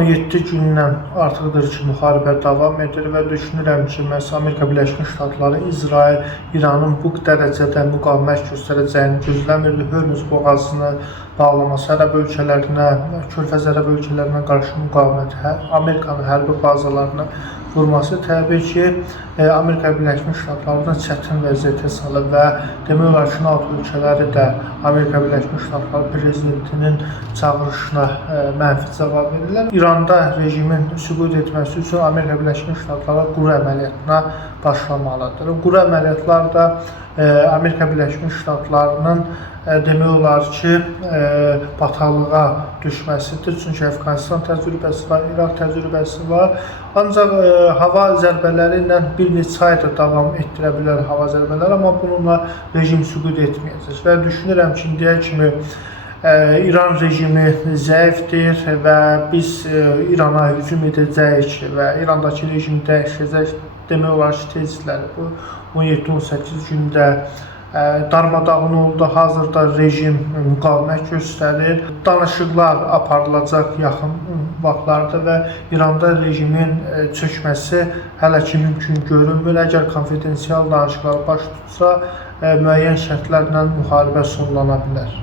17 gündən artıqdır ki, müharibə davam edir və düşünürəm ki, məhz Amerika Birləşmiş Ştatları İsrail İranın bu dərəcədə müqavimət göstərəcəyini gözləmirdi. Hörmüz boğazını bağlaması, ərəb ölkələrinə, Körfəz ərəb ölkələrinə qarşı müqaviməti, Amerikanın hərbi bazalarını vurması təbii ki, Amerika Birləşmiş Ştatlarını çətin vəziyyətə salır və demək olar ki, NATO ölkələri də Amerika Birləşmiş Ştatları prezidentinin çağırışına mənfi cavab verirlər. İranda rejimin süqut etməsi üçün Amerika Birləşmiş Ştatları quru əməliyyatına başlamalıdır. Quru əməliyyatlar da Amerika Birləşmiş Ştatlarının demək olar ki, bataqlığa düşməsidir. Çünki Əfqanistan təcrübəsi var, İraq təcrübəsi var. Ancaq hava zərbələri ilə bir neçə ayda davam etdirə bilər hava zərbələri, amma bununla rejim süqut etməyəcək. Və düşünürəm ki, indiyə kimi İran rejimi zəifdir və biz İrana hücum edəcəyik və İrandakı rejim dəyişəcək. Demək olar ki, tezlikləri bu 17-18 gündə darmadağın oldu. Hazırda rejim müqavimət göstərir. Danışıqlar aparılacaq yaxın vaxtlarda və İranda rejimin çökməsi hələ ki mümkün görünmür. Əgər konfidensial danışıqlar baş tutsa, müəyyən şərtlərlə müharibə sonlana bilər.